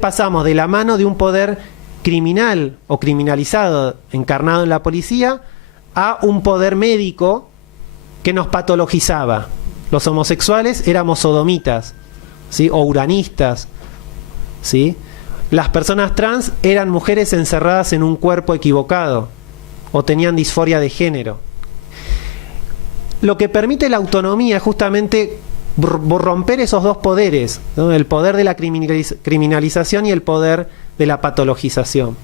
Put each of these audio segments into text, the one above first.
pasamos de la mano de un poder criminal o criminalizado encarnado en la policía a un poder médico que nos patologizaba. Los homosexuales éramos sodomitas, ¿sí? O uranistas, ¿sí? Las personas trans eran mujeres encerradas en un cuerpo equivocado o tenían disforia de género. Lo que permite la autonomía es justamente romper esos dos poderes, ¿no? El poder de la criminalización y el poder de la patologización.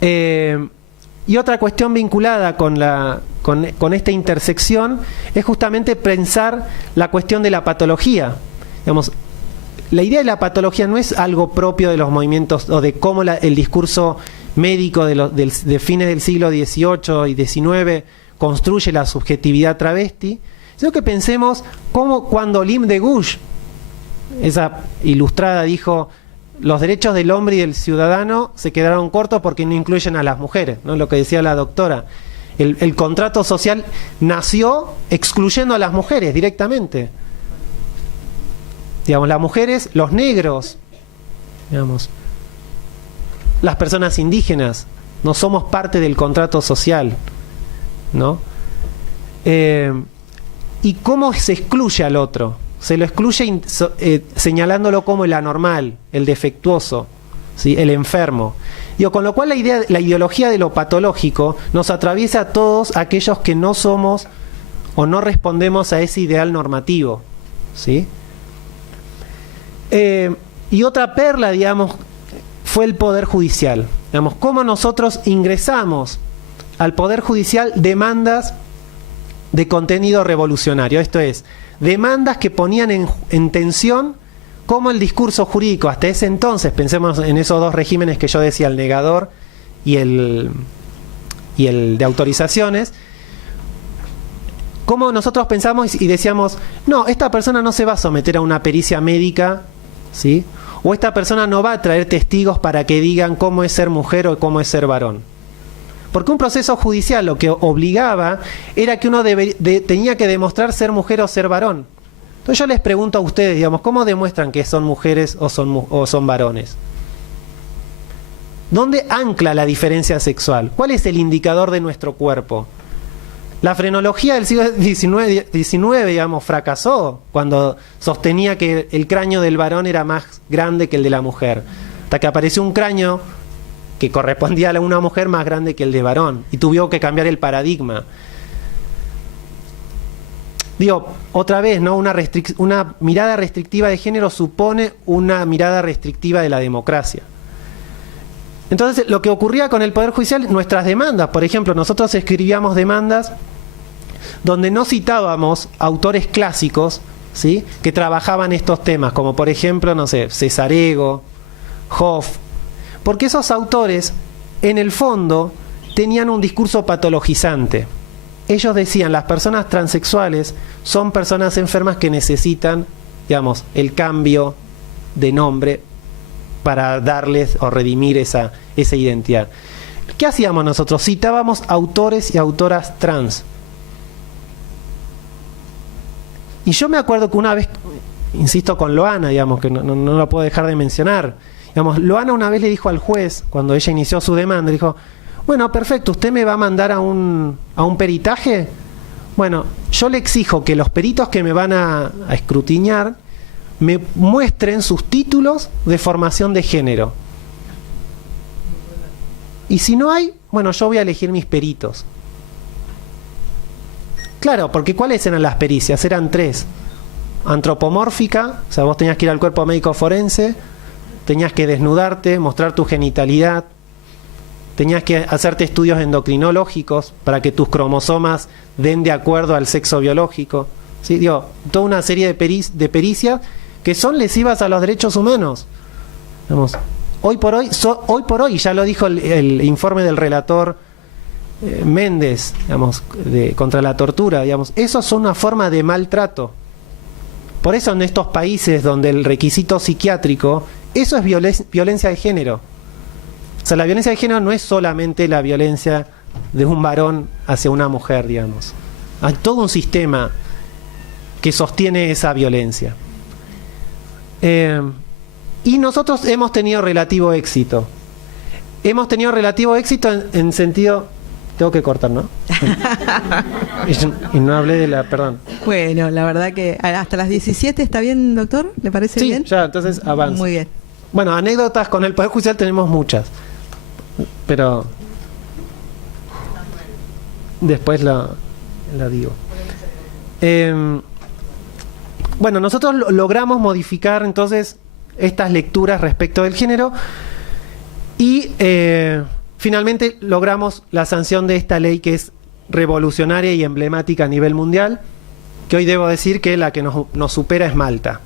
Y otra cuestión vinculada con esta intersección es justamente pensar la cuestión de la patología. Digamos, la idea de la patología no es algo propio de los movimientos o de cómo el discurso médico de fines del siglo XVIII y XIX construye la subjetividad travesti, sino que pensemos cómo cuando Lim de Gouges, esa ilustrada, dijo: los derechos del hombre y del ciudadano se quedaron cortos porque no incluyen a las mujeres, ¿no? Lo que decía la doctora. El contrato social nació excluyendo a las mujeres directamente. Digamos, las mujeres, los negros, digamos, las personas indígenas, no somos parte del contrato social, ¿no? ¿Y cómo se excluye al otro? Se lo excluye señalándolo como el anormal, el defectuoso, ¿sí? El enfermo. Digo, con lo cual la ideología de lo patológico nos atraviesa a todos aquellos que no somos o no respondemos a ese ideal normativo, ¿sí? Y otra perla, digamos, fue el Poder Judicial. Digamos, cómo nosotros ingresamos al Poder Judicial demandas de contenido revolucionario, esto es, demandas que ponían en tensión cómo el discurso jurídico hasta ese entonces, pensemos en esos dos regímenes que yo decía, el negador y el de autorizaciones, cómo nosotros pensamos y decíamos: no, esta persona no se va a someter a una pericia médica, ¿sí? O esta persona no va a traer testigos para que digan cómo es ser mujer o cómo es ser varón. Porque un proceso judicial lo que obligaba era que uno tenía que demostrar ser mujer o ser varón. Entonces yo les pregunto a ustedes, digamos, ¿cómo demuestran que son mujeres o son varones? ¿Dónde ancla la diferencia sexual? ¿Cuál es el indicador de nuestro cuerpo? La frenología del siglo XIX, digamos, fracasó cuando sostenía que el cráneo del varón era más grande que el de la mujer. Hasta que apareció un cráneo que correspondía a una mujer más grande que el de varón, y tuvo que cambiar el paradigma. Digo, otra vez, ¿no? Una mirada restrictiva de género supone una mirada restrictiva de la democracia. Entonces, lo que ocurría con el Poder Judicial, nuestras demandas, por ejemplo, nosotros escribíamos demandas donde no citábamos autores clásicos, ¿sí?, que trabajaban estos temas, como por ejemplo, no sé, Cesarego, Hoff, porque esos autores, en el fondo, tenían un discurso patologizante. Ellos decían: las personas transexuales son personas enfermas que necesitan, digamos, el cambio de nombre para darles o redimir esa identidad. ¿Qué hacíamos nosotros? Citábamos autores y autoras trans. Y yo me acuerdo que una vez, insisto con Loana, digamos, que no lo puedo dejar de mencionar, digamos, Loana una vez le dijo al juez, cuando ella inició su demanda, dijo: bueno, perfecto, ¿usted me va a mandar a un peritaje? Bueno, yo le exijo que los peritos que me van a escrutinar me muestren sus títulos de formación de género. Y si no hay, bueno, yo voy a elegir mis peritos. Claro, porque ¿cuáles eran las pericias? Eran 3. Antropomórfica, o sea, vos tenías que ir al cuerpo médico forense, tenías que desnudarte, mostrar tu genitalidad, tenías que hacerte estudios endocrinológicos para que tus cromosomas den de acuerdo al sexo biológico, ¿sí? Digo, toda una serie de pericias que son lesivas a los derechos humanos. Digamos, hoy por hoy, ya lo dijo el informe del relator Méndez, digamos, contra la tortura, digamos, eso es una forma de maltrato. Por eso en estos países donde el requisito psiquiátrico, eso es violencia de género. O sea, la violencia de género no es solamente la violencia de un varón hacia una mujer, digamos. Hay todo un sistema que sostiene esa violencia. Y nosotros hemos tenido relativo éxito. Hemos tenido relativo éxito en sentido... Tengo que cortar, ¿no? Y no hablé de la... Perdón. Bueno, la verdad que hasta las 17 está bien, doctor. ¿Le parece bien? Sí, ya, entonces avanza. Muy bien. Bueno, anécdotas con el Poder Judicial tenemos muchas. Pero... después la digo. Bueno, nosotros logramos modificar entonces estas lecturas respecto del género y finalmente logramos la sanción de esta ley que es revolucionaria y emblemática a nivel mundial, que hoy debo decir que la que nos supera es Malta.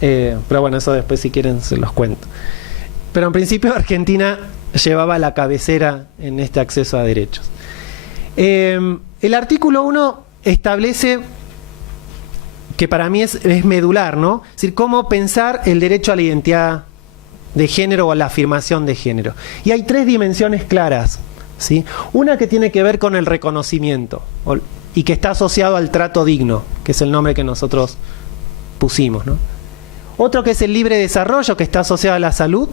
Pero bueno, eso después si quieren se los cuento. Pero en principio Argentina llevaba la cabecera en este acceso a derechos. El artículo 1 establece que para mí es medular, ¿no? Es decir, cómo pensar el derecho a la identidad de género o a la afirmación de género. Y hay 3 dimensiones claras, ¿sí? Una que tiene que ver con el reconocimiento y que está asociado al trato digno, que es el nombre que nosotros pusimos, ¿no? Otro que es el libre desarrollo, que está asociado a la salud,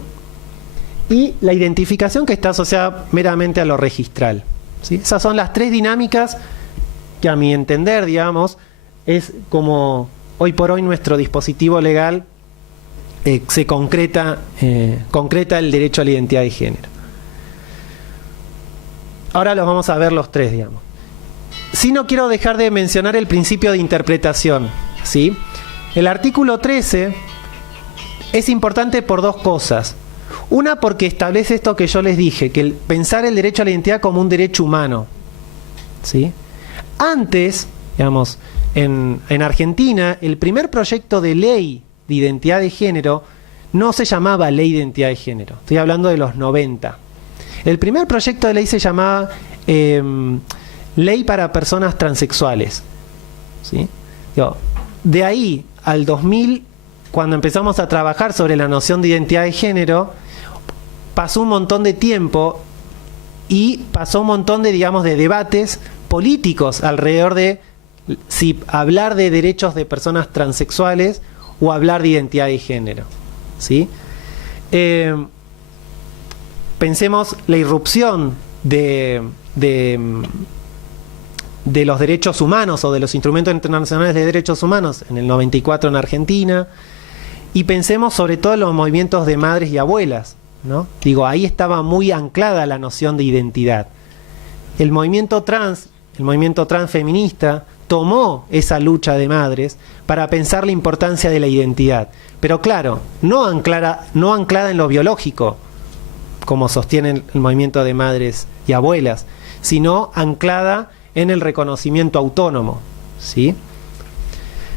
y la identificación, que está asociada meramente a lo registral, ¿sí? Esas son las 3 dinámicas que a mi entender, digamos, es como hoy por hoy nuestro dispositivo legal se concreta el derecho a la identidad de género. Ahora los vamos a ver los 3, digamos. Sí, no quiero dejar de mencionar el principio de interpretación, ¿sí? El artículo 13 es importante por 2 cosas. Una, porque establece esto que yo les dije, que pensar el derecho a la identidad como un derecho humano, ¿sí? Antes, digamos, en Argentina, el primer proyecto de ley de identidad de género no se llamaba Ley de Identidad de Género. Estoy hablando de los 90. El primer proyecto de ley se llamaba Ley para Personas Transexuales, ¿sí? De ahí al 2000, cuando empezamos a trabajar sobre la noción de identidad de género, pasó un montón de tiempo y pasó un montón de, digamos, de debates políticos alrededor de si hablar de derechos de personas transexuales o hablar de identidad de género, ¿sí? Pensemos la irrupción de los derechos humanos o de los instrumentos internacionales de derechos humanos en el 94 en Argentina, y pensemos sobre todo en los movimientos de madres y abuelas, ¿no? Digo, ahí estaba muy anclada la noción de identidad. El movimiento transfeminista tomó esa lucha de madres para pensar la importancia de la identidad, pero claro, no anclada en lo biológico, como sostiene el movimiento de madres y abuelas, sino anclada en el reconocimiento autónomo, ¿sí?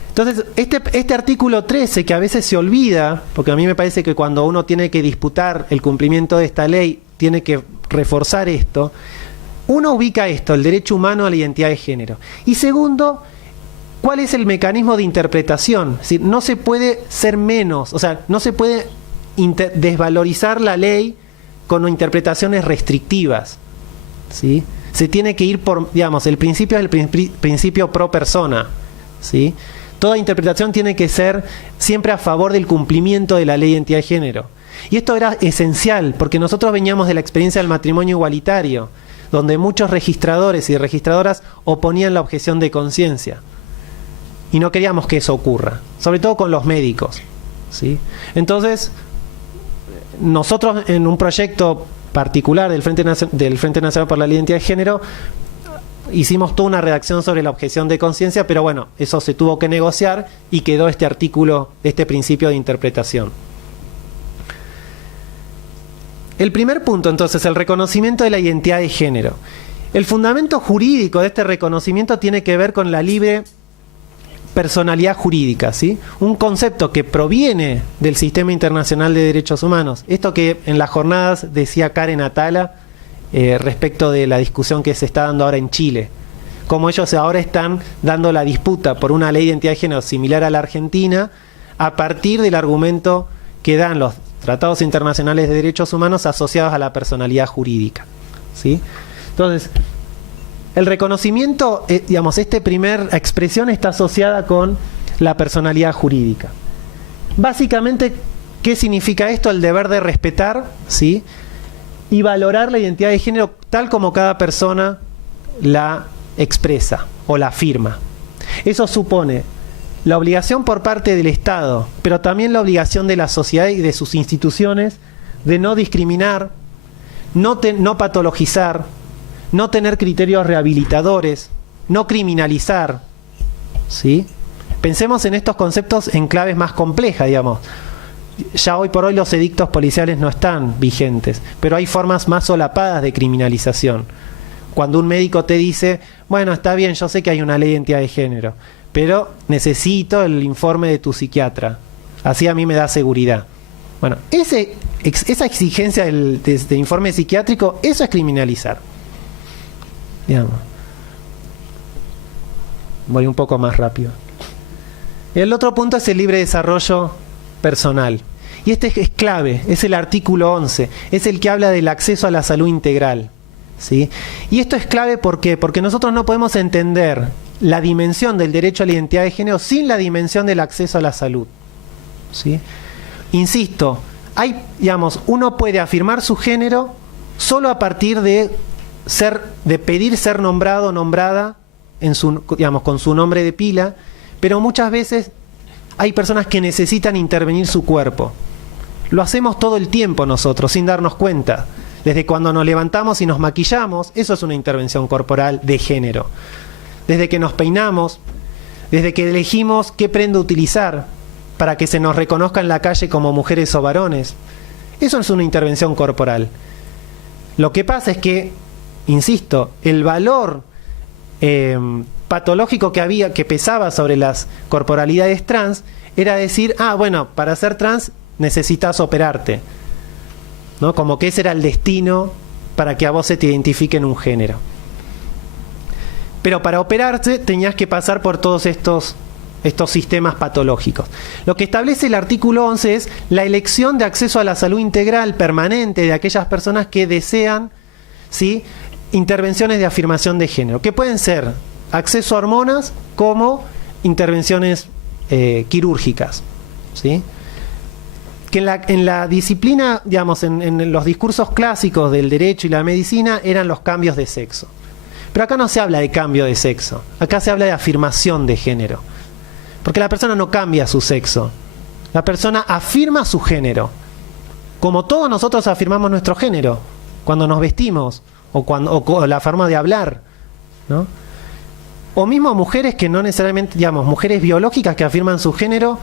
Entonces, este artículo 13, que a veces se olvida, porque a mí me parece que cuando uno tiene que disputar el cumplimiento de esta ley, tiene que reforzar esto. Uno ubica esto, el derecho humano a la identidad de género. Y segundo, ¿cuál es el mecanismo de interpretación? Es decir, no se puede ser menos, o sea, no se puede desvalorizar la ley con interpretaciones restrictivas, ¿sí? Se tiene que ir por, digamos, el principio es el principio pro persona, ¿sí? Toda interpretación tiene que ser siempre a favor del cumplimiento de la ley de identidad de género. Y esto era esencial, porque nosotros veníamos de la experiencia del matrimonio igualitario, donde muchos registradores y registradoras oponían la objeción de conciencia. Y no queríamos que eso ocurra, sobre todo con los médicos, ¿sí? Entonces, nosotros en un proyecto particular del Frente Nacional por la Identidad de Género hicimos toda una redacción sobre la objeción de conciencia, pero bueno, eso se tuvo que negociar y quedó este artículo, este principio de interpretación. El primer punto, entonces, el reconocimiento de la identidad de género. El fundamento jurídico de este reconocimiento tiene que ver con la libre personalidad jurídica, ¿sí? Un concepto que proviene del Sistema Internacional de Derechos Humanos. Esto que en las jornadas decía Karen Atala respecto de la discusión que se está dando ahora en Chile. Como ellos ahora están dando la disputa por una ley de identidad de género similar a la Argentina, a partir del argumento que dan los tratados internacionales de derechos humanos asociados a la personalidad jurídica, ¿sí? Entonces, el reconocimiento, digamos, esta primera expresión está asociada con la personalidad jurídica. Básicamente, ¿qué significa esto? El deber de respetar, ¿sí? Y valorar la identidad de género tal como cada persona la expresa o la afirma. Eso supone la obligación por parte del Estado, pero también la obligación de la sociedad y de sus instituciones de no discriminar, no patologizar, no tener criterios rehabilitadores, no criminalizar, ¿sí? Pensemos en estos conceptos en claves más complejas, digamos. Ya hoy por hoy los edictos policiales no están vigentes, pero hay formas más solapadas de criminalización. Cuando un médico te dice, bueno, está bien, yo sé que hay una ley de identidad de género, pero necesito el informe de tu psiquiatra, así a mí me da seguridad. Bueno, esa exigencia de informe psiquiátrico, eso es criminalizar. Digamos. Voy un poco más rápido. El otro punto es el libre desarrollo personal. Y este es clave, es el artículo 11, es el que habla del acceso a la salud integral, ¿sí? Y esto es clave, ¿por qué? Porque nosotros no podemos entender la dimensión del derecho a la identidad de género sin la dimensión del acceso a la salud, ¿sí? Insisto, uno puede afirmar su género solo a partir de pedir ser nombrado o nombrada con su nombre de pila, pero muchas veces hay personas que necesitan intervenir su cuerpo. Lo hacemos todo el tiempo nosotros, sin darnos cuenta. Desde cuando nos levantamos y nos maquillamos, eso es una intervención corporal de género. Desde que nos peinamos, desde que elegimos qué prenda utilizar para que se nos reconozca en la calle como mujeres o varones, eso es una intervención corporal. Lo que pasa es que, insisto, el valor patológico que pesaba sobre las corporalidades trans era decir, bueno, para ser trans necesitas operarte, ¿no? Como que ese era el destino para que a vos se te identifique en un género. Pero para operarse tenías que pasar por todos estos sistemas patológicos. Lo que establece el artículo 11 es la elección de acceso a la salud integral permanente de aquellas personas que desean, ¿sí?, intervenciones de afirmación de género, que pueden ser acceso a hormonas como intervenciones quirúrgicas, ¿sí? Que en la disciplina, digamos, en los discursos clásicos del derecho y la medicina eran los cambios de sexo. Pero acá no se habla de cambio de sexo, acá se habla de afirmación de género. Porque la persona no cambia su sexo, la persona afirma su género, como todos nosotros afirmamos nuestro género, cuando nos vestimos, o la forma de hablar, ¿no? O mismo mujeres que no necesariamente, digamos, mujeres biológicas que afirman su género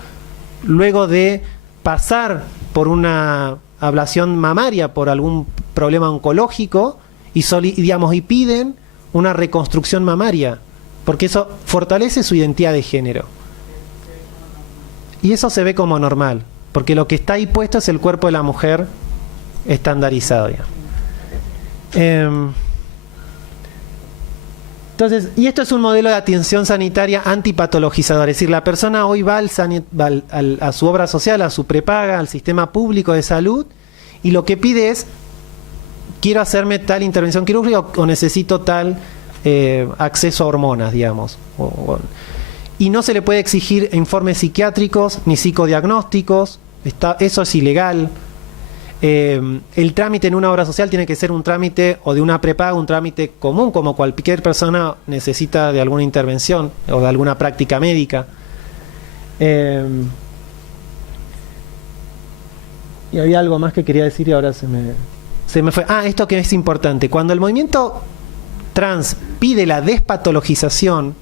luego de pasar por una ablación mamaria, por algún problema oncológico, y piden una reconstrucción mamaria, porque eso fortalece su identidad de género. Y eso se ve como normal, porque lo que está ahí puesto es el cuerpo de la mujer estandarizado, ya. Entonces, y esto es un modelo de atención sanitaria antipatologizador, es decir, la persona hoy va a su obra social, a su prepaga, al sistema público de salud, y lo que pide es, quiero hacerme tal intervención quirúrgica o necesito tal acceso a hormonas, digamos. Y no se le puede exigir informes psiquiátricos ni psicodiagnósticos, eso es ilegal. El trámite en una obra social tiene que ser un trámite o de una prepaga, un trámite común, como cualquier persona necesita de alguna intervención o de alguna práctica médica. Y había algo más que quería decir y ahora se me fue. Esto que es importante. Cuando el movimiento trans pide la despatologización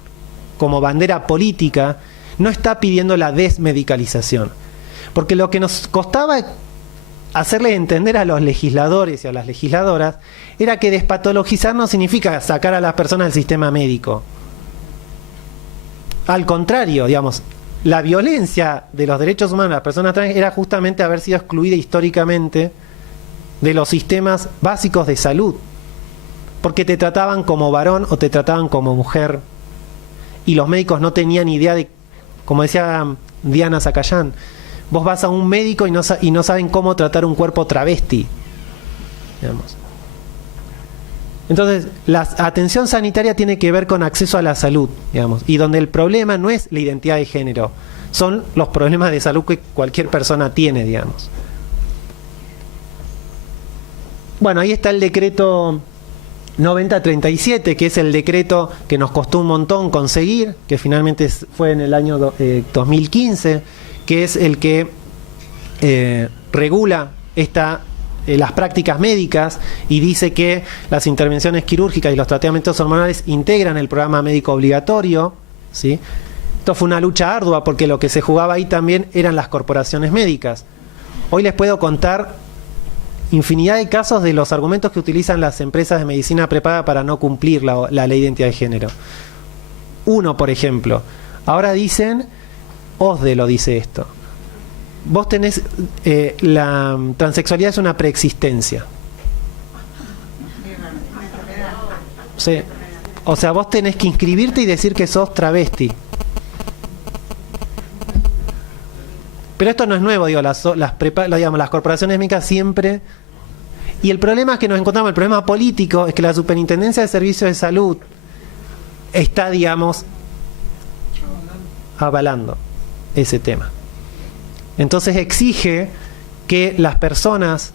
como bandera política, no está pidiendo la desmedicalización. Porque lo que nos costaba hacerle entender a los legisladores y a las legisladoras era que despatologizar no significa sacar a las personas del sistema médico. Al contrario, digamos, la violencia de los derechos humanos de las personas trans era justamente haber sido excluida históricamente de los sistemas básicos de salud, porque te trataban como varón o te trataban como mujer, y los médicos no tenían idea de, como decía Diana Zacayán, vos vas a un médico y no saben cómo tratar un cuerpo travesti, digamos. Entonces, la atención sanitaria tiene que ver con acceso a la salud, digamos, y donde el problema no es la identidad de género, son los problemas de salud que cualquier persona tiene, digamos. Bueno, ahí está el decreto 9037, que es el decreto que nos costó un montón conseguir, que finalmente fue en el año 2015, que es el que regula las prácticas médicas y dice que las intervenciones quirúrgicas y los tratamientos hormonales integran el programa médico obligatorio, ¿sí? Esto fue una lucha ardua porque lo que se jugaba ahí también eran las corporaciones médicas. Hoy les puedo contar infinidad de casos de los argumentos que utilizan las empresas de medicina prepaga para no cumplir la ley de identidad de género. Uno, por ejemplo, ahora dicen, OSDE lo dice esto, vos tenés, la transexualidad es una preexistencia. Sí. O sea, vos tenés que inscribirte y decir que sos travesti. Pero esto no es nuevo, digo, las corporaciones médicas siempre... Y el problema que nos encontramos, el problema político, es que la Superintendencia de Servicios de Salud está, digamos, avalando ese tema. Entonces exige que las personas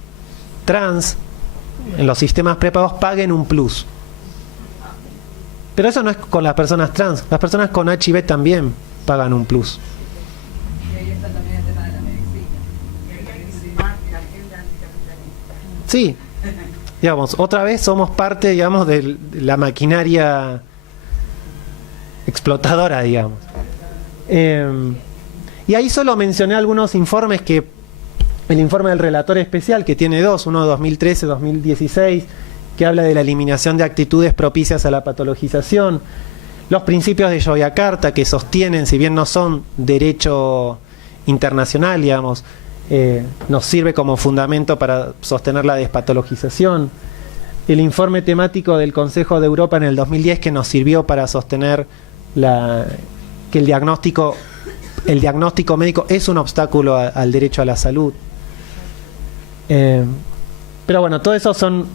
trans en los sistemas prepagos paguen un plus. Pero eso no es con las personas trans, las personas con HIV también pagan un plus. Sí, digamos, otra vez somos parte, digamos, de la maquinaria explotadora, digamos. Y ahí solo mencioné algunos informes el informe del relator especial, que tiene dos, uno de 2013, 2016, que habla de la eliminación de actitudes propicias a la patologización, los principios de Yogyakarta, que sostienen, si bien no son derecho internacional, digamos, nos sirve como fundamento para sostener la despatologización. El informe temático del Consejo de Europa en el 2010, que nos sirvió para sostener que el diagnóstico médico es un obstáculo al derecho a la salud. Pero bueno, todo eso son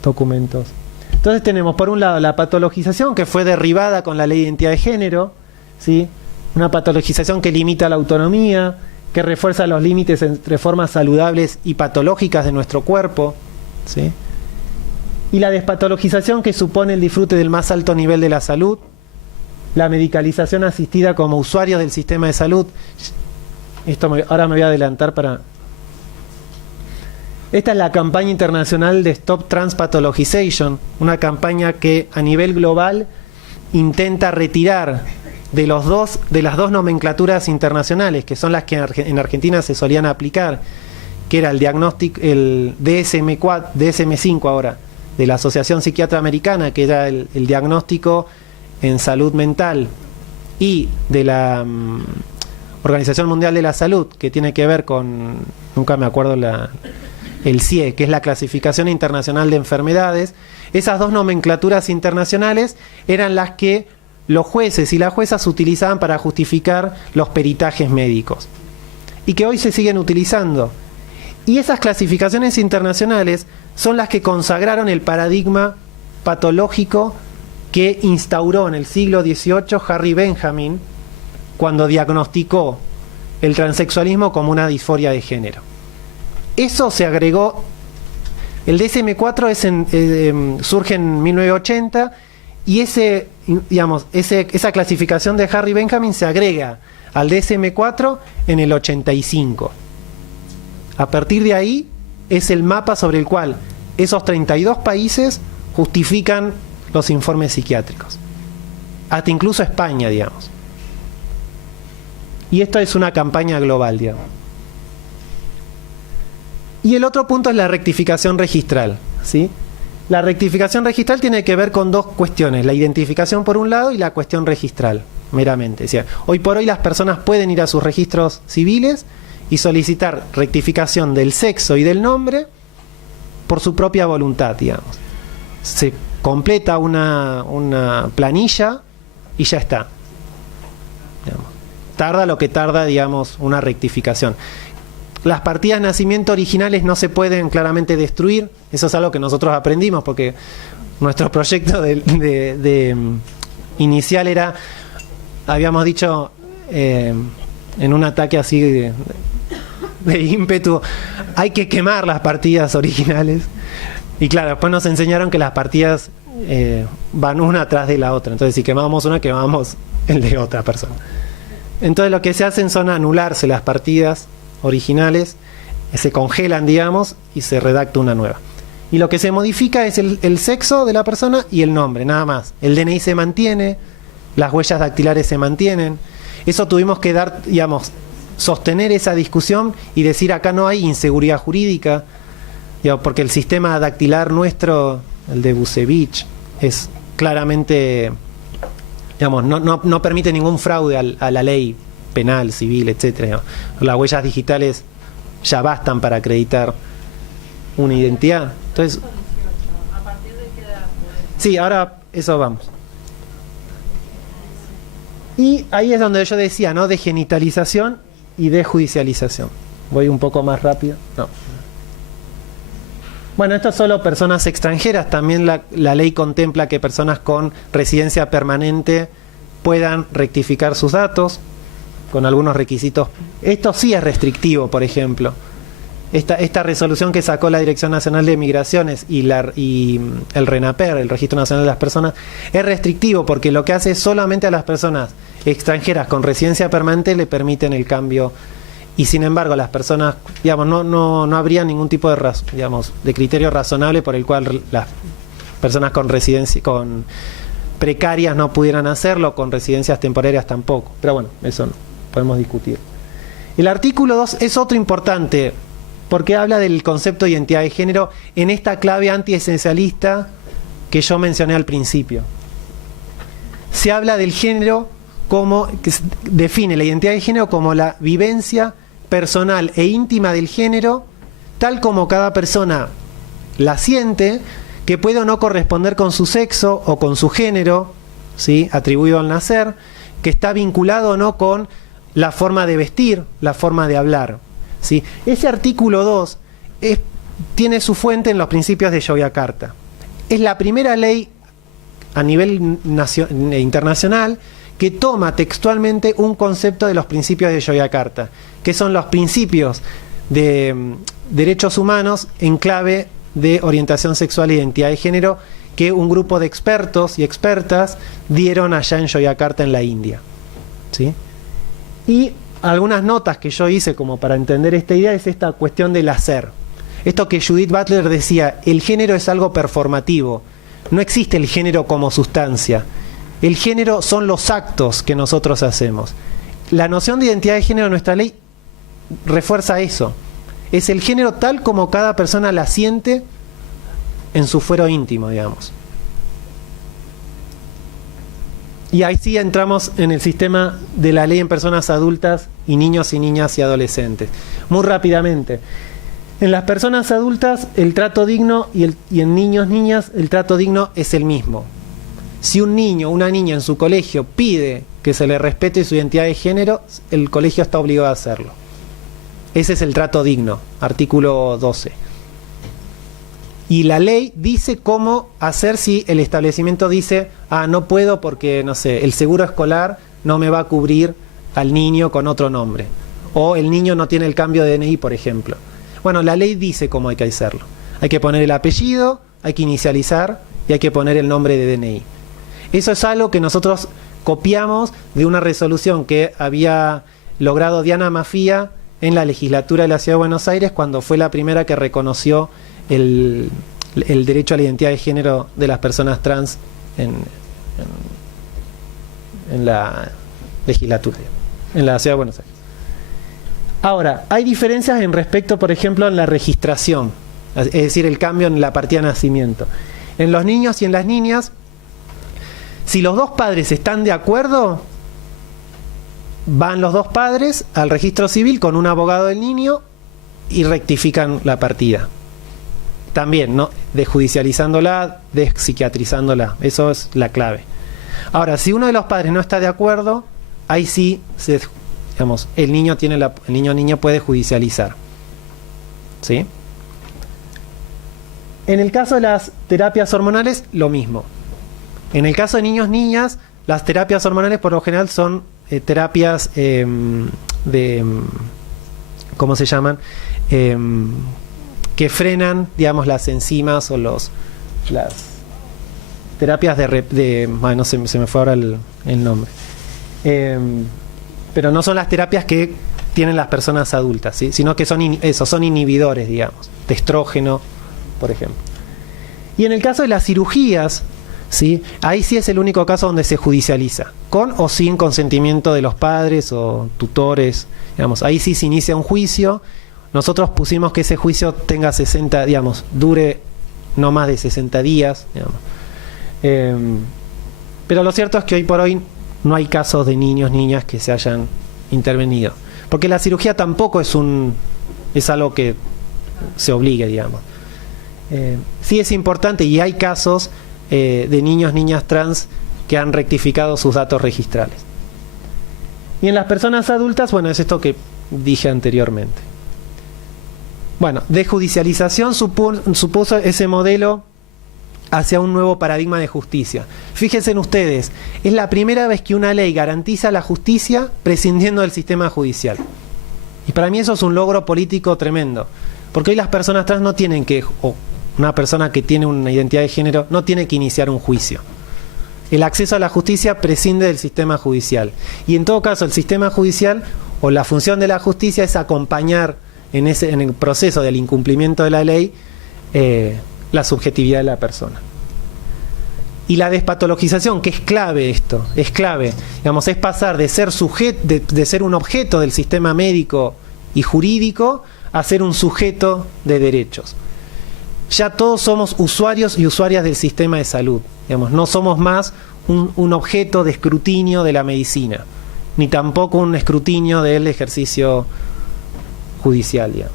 documentos. Entonces tenemos por un lado la patologización, que fue derribada con la ley de identidad de género, ¿sí? Una patologización que limita la autonomía, que refuerza los límites entre formas saludables y patológicas de nuestro cuerpo, ¿sí? Y la despatologización, que supone el disfrute del más alto nivel de la salud, la medicalización asistida como usuarios del sistema de salud. Ahora me voy a adelantar para... Esta es la campaña internacional de Stop Trans Pathologization, una campaña que a nivel global intenta retirar de las dos nomenclaturas internacionales, que son las que en Argentina se solían aplicar, que era el diagnóstico, el DSM-5 ahora, de la Asociación Psiquiatra Americana, que era el diagnóstico en salud mental, y de la Organización Mundial de la Salud, que tiene que ver con, nunca me acuerdo el CIE, que es la Clasificación Internacional de Enfermedades. Esas dos nomenclaturas internacionales eran las que los jueces y las juezas utilizaban para justificar los peritajes médicos, y que hoy se siguen utilizando. Y esas clasificaciones internacionales son las que consagraron el paradigma patológico que instauró en el siglo XVIII Harry Benjamin cuando diagnosticó el transexualismo como una disforia de género. Eso se agregó, el DSM-4 surge en 1980, y esa clasificación de Harry Benjamin se agrega al DSM-4 en el 85. A partir de ahí es el mapa sobre el cual esos 32 países justifican los informes psiquiátricos. Hasta incluso España, digamos. Y esto es una campaña global, digamos. Y el otro punto es la rectificación registral, ¿sí? La rectificación registral tiene que ver con dos cuestiones: la identificación por un lado y la cuestión registral, meramente. O sea, hoy por hoy las personas pueden ir a sus registros civiles y solicitar rectificación del sexo y del nombre por su propia voluntad, digamos. Se completa una planilla y ya está. Digamos. Tarda lo que tarda, digamos, una rectificación. Las partidas de nacimiento originales no se pueden claramente destruir. Eso es algo que nosotros aprendimos, porque nuestro proyecto inicial era, habíamos dicho, en un ataque así de ímpetu, hay que quemar las partidas originales. Y claro, después nos enseñaron que las partidas van una atrás de la otra. Entonces, si quemamos una, quemamos el de otra persona. Entonces, lo que se hacen son anularse las partidas originales, se congelan, digamos, y se redacta una nueva. Y lo que se modifica es el sexo de la persona y el nombre, nada más. El DNI se mantiene, las huellas dactilares se mantienen. Eso tuvimos que dar, digamos, sostener esa discusión y decir acá no hay inseguridad jurídica, digamos, porque el sistema dactilar nuestro, el de Busevich, es claramente, digamos, no permite ningún fraude a la ley penal, civil, etcétera. Las huellas digitales ya bastan para acreditar una identidad. Entonces, ¿a partir de qué edad? Sí, ahora eso vamos. Y ahí es donde yo decía, ¿no? De genitalización y de judicialización. Voy un poco más rápido. No. Bueno, esto es solo personas extranjeras. También la ley contempla que personas con residencia permanente puedan rectificar sus datos con algunos requisitos. Esto sí es restrictivo, por ejemplo. Esta resolución que sacó la Dirección Nacional de Migraciones y el RENAPER, el Registro Nacional de las Personas, es restrictivo porque lo que hace es solamente a las personas extranjeras con residencia permanente le permiten el cambio, y sin embargo las personas, digamos, no habría ningún tipo de, digamos, de criterio razonable por el cual las personas con residencia, con precarias no pudieran hacerlo, con residencias temporarias tampoco. Pero bueno, eso no podemos discutir. El artículo 2 es otro importante, porque habla del concepto de identidad de género en esta clave antiesencialista que yo mencioné al principio. Se habla del género como, que define la identidad de género como la vivencia personal e íntima del género, tal como cada persona la siente, que puede o no corresponder con su sexo o con su género, ¿sí?, atribuido al nacer, que está vinculado o no con la forma de vestir, la forma de hablar. ¿Sí? Ese artículo 2 tiene su fuente en los principios de Yogyakarta. Es la primera ley a nivel internacional que toma textualmente un concepto de los principios de Yogyakarta, que son los principios de derechos humanos en clave de orientación sexual e identidad de género, que un grupo de expertos y expertas dieron allá en Yogyakarta, en la India. ¿Sí? Y algunas notas que yo hice como para entender esta idea es esta cuestión del hacer. Esto que Judith Butler decía, el género es algo performativo. No existe el género como sustancia. El género son los actos que nosotros hacemos. La noción de identidad de género en nuestra ley refuerza eso. Es el género tal como cada persona la siente en su fuero íntimo, digamos. Y ahí sí entramos en el sistema de la ley en personas adultas y niños y niñas y adolescentes. Muy rápidamente. En las personas adultas el trato digno y en niños, niñas, el trato digno es el mismo. Si un niño o una niña en su colegio pide que se le respete su identidad de género, el colegio está obligado a hacerlo. Ese es el trato digno, artículo 12. Y la ley dice cómo hacer si el establecimiento dice, no puedo porque, no sé, el seguro escolar no me va a cubrir al niño con otro nombre. O el niño no tiene el cambio de DNI, por ejemplo. Bueno, la ley dice cómo hay que hacerlo. Hay que poner el apellido, hay que inicializar y hay que poner el nombre de DNI. Eso es algo que nosotros copiamos de una resolución que había logrado Diana Mafía en la legislatura de la Ciudad de Buenos Aires, cuando fue la primera que reconoció el derecho a la identidad de género de las personas trans en la legislatura, en la Ciudad de Buenos Aires. Ahora, hay diferencias en respecto, por ejemplo, en la registración, es decir, el cambio en la partida de nacimiento. En los niños y en las niñas, si los dos padres están de acuerdo, van los dos padres al registro civil con un abogado del niño y rectifican la partida. También, ¿no?, desjudicializándola, despsiquiatrizándola. Eso es la clave. Ahora, si uno de los padres no está de acuerdo, ahí sí, digamos, el niño o niña puede judicializar. ¿Sí? En el caso de las terapias hormonales, lo mismo. En el caso de niños, niñas, las terapias hormonales por lo general son terapias ¿cómo se llaman? Que frenan, digamos, las enzimas o las terapias bueno, se me fue ahora el nombre. Pero no son las terapias que tienen las personas adultas, ¿sí? Sino que son inhibidores, digamos, de estrógeno, por ejemplo. Y en el caso de las cirugías, ¿sí? Ahí sí es el único caso donde se judicializa, con o sin consentimiento de los padres o tutores, digamos. Ahí sí se inicia un juicio. Nosotros pusimos que ese juicio tenga 60, digamos, dure no más de 60 días, digamos. Pero lo cierto es que hoy por hoy no hay casos de niños, niñas que se hayan intervenido. Porque la cirugía tampoco es algo que se obligue, digamos. Sí es importante y hay casos de niños, niñas trans que han rectificado sus datos registrales. Y en las personas adultas, bueno, es esto que dije anteriormente. Bueno, desjudicialización supuso ese modelo hacia un nuevo paradigma de justicia. Fíjense en ustedes, es la primera vez que una ley garantiza la justicia prescindiendo del sistema judicial. Y para mí eso es un logro político tremendo, porque hoy las personas trans no tienen que, o una persona que tiene una identidad de género, no tiene que iniciar un juicio. El acceso a la justicia prescinde del sistema judicial. Y en todo caso, el sistema judicial, o la función de la justicia, es acompañar en el proceso del incumplimiento de la ley la subjetividad de la persona. Y la despatologización, que es clave esto, es clave, digamos, es pasar de ser de ser un objeto del sistema médico y jurídico a ser un sujeto de derechos. Ya todos somos usuarios y usuarias del sistema de salud, digamos, no somos más un objeto de escrutinio de la medicina, ni tampoco un escrutinio del ejercicio judicial, digamos.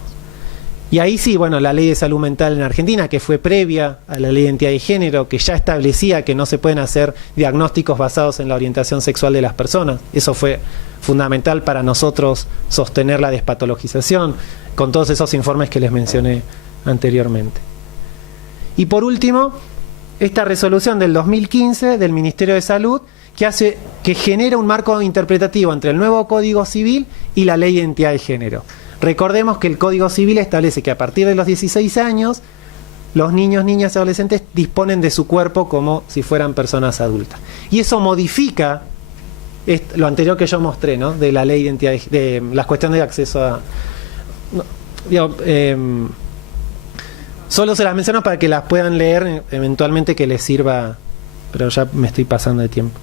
Y ahí sí, bueno, la ley de salud mental en Argentina, que fue previa a la ley de identidad de género, que ya establecía que no se pueden hacer diagnósticos basados en la orientación sexual de las personas. Eso fue fundamental para nosotros sostener la despatologización, con todos esos informes que les mencioné anteriormente. Y por último, esta resolución del 2015 del Ministerio de Salud, que genera un marco interpretativo entre el nuevo Código Civil y la ley de identidad de género. Recordemos que el Código Civil establece que a partir de los 16 años los niños, niñas y adolescentes disponen de su cuerpo como si fueran personas adultas. Y eso modifica lo anterior que yo mostré, ¿no? De la ley de identidad, de las cuestiones de acceso a... solo se las menciono para que las puedan leer, eventualmente que les sirva, pero ya me estoy pasando de tiempo.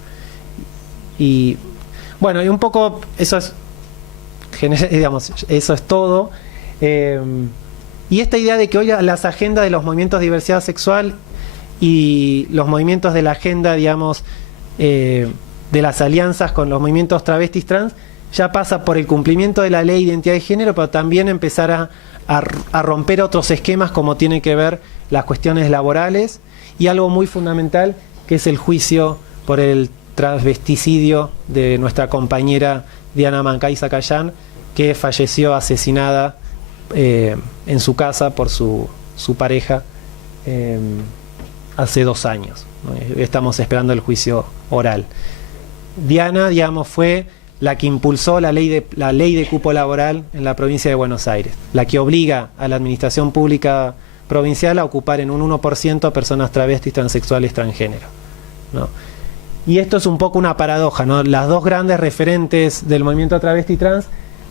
Y bueno, y un poco eso es... digamos, eso es todo. Y esta idea de que hoy las agendas de los movimientos de diversidad sexual y los movimientos de la agenda, digamos, de las alianzas con los movimientos travestis trans, ya pasa por el cumplimiento de la ley de identidad de género, pero también empezar a romper otros esquemas, como tiene que ver las cuestiones laborales y algo muy fundamental, que es el juicio por el transvesticidio de nuestra compañera Diana Mancay Zacayán, que falleció asesinada en su casa por su pareja hace 2 años, ¿no? Estamos esperando el juicio oral. Diana, digamos, fue la que impulsó la ley de cupo laboral en la provincia de Buenos Aires, la que obliga a la administración pública provincial a ocupar en un 1% a personas travestis, transexuales, transgénero, ¿no? Y esto es un poco una paradoja, ¿no? Las dos grandes referentes del movimiento travesti trans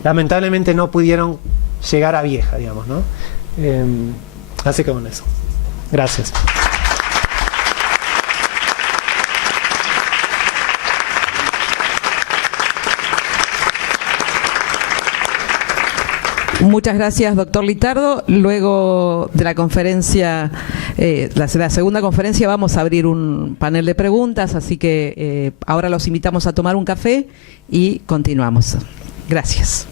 lamentablemente no pudieron llegar a vieja, digamos, ¿no? Así que bueno, eso. Gracias. Muchas gracias, doctor Litardo. Luego de la conferencia, la segunda conferencia, vamos a abrir un panel de preguntas, así que ahora los invitamos a tomar un café y continuamos. Gracias.